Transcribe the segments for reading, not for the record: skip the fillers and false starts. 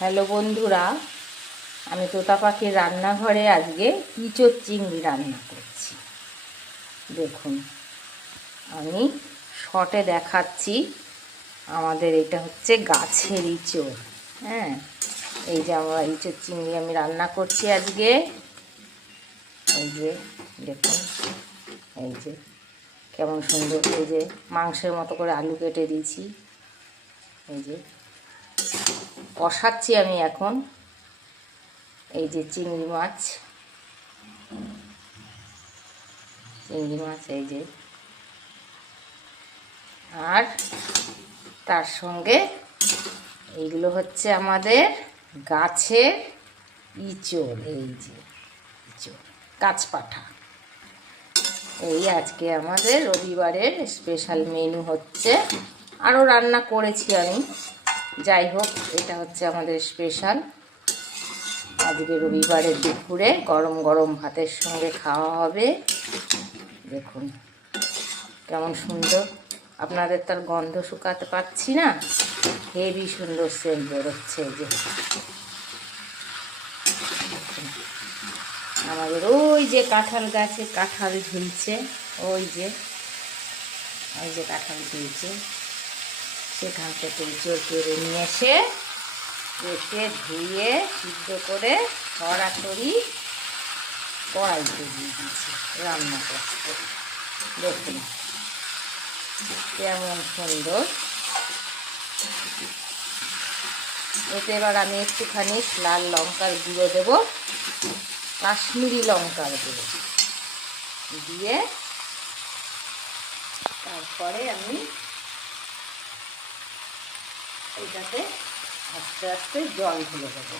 Hello বন্ধুরা, আমি তোতা পাখির রান্নাঘরে আজকে ইঁচড় চিংড়ি রান্না করছি। দেখুন, আমি শর্টে দেখাচ্ছি। আমাদের এটা হচ্ছে গাছের ইঁচড়। হ্যাঁ, এই যে আমরা ইঁচড় চিংড়ি আমি রান্না করছি আজকে। এই যে দেখুন, এই যে কেমন সুন্দর, এই যে মাংসের মতো করে আলু কেটে দিয়েছি। এই যে কষাচ্ছি আমি এখন। এই যে চিংড়ি মাছ, এই যে, আর তার সঙ্গে এইগুলো হচ্ছে আমাদের গাছের ইঁচড়। এই যে ইঁচড়, গাছপাঠা। এই আজকে আমাদের রবিবারের স্পেশাল মেনু হচ্ছে। আরও রান্না করেছি আমি, যাই হোক এটা হচ্ছে আমাদের স্পেশাল। আজকে রবিবারের দুপুরে গরম গরম ভাতের সঙ্গে খাওয়া হবে। দেখুন কেমন সুন্দর, আপনাদের তার গন্ধ শুকাতে পারছি না, হেভি সুন্দর সেন্ট বেরোচ্ছে। যে আমাদের ওই যে কাঁঠাল গাছে কাঁঠাল ঝুলছে, ওই যে কাঁঠাল ঝুলছে, সেখান থেকে ইঁচড় কেড়ে নিয়ে এসে কেটে ধুয়ে সিদ্ধ করে সরাসরি কড়াইতে দিয়ে দিয়েছি রান্না করতে। দেখুন কেমন সুন্দর। এতে এবার আমি একটুখানি লাল লঙ্কার গুঁড়ো দেবো, কাশ্মীরি লঙ্কার গুঁড়ো দিয়ে তারপরে আমি এটাতে আস্তে আস্তে জল ঢেলে দেবো।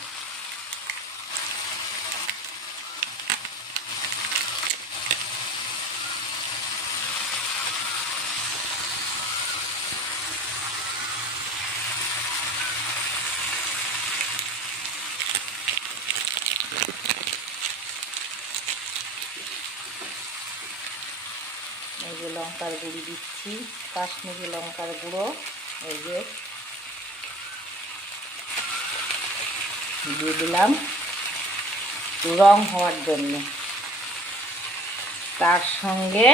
এই যে লঙ্কার গুঁড়ি দিচ্ছি, কাশ্মীরি লঙ্কার গুঁড়ো, এই যে দিয়ে দিলাম রং হওয়ার জন্য। তার সঙ্গে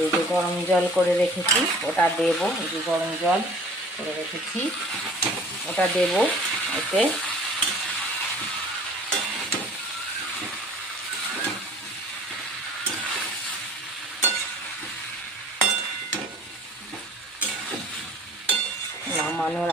এই যে গরম জল করে রেখেছি ওটা দেবো। এই যে গরম জল করে রেখেছি ওটা দেবো। এতে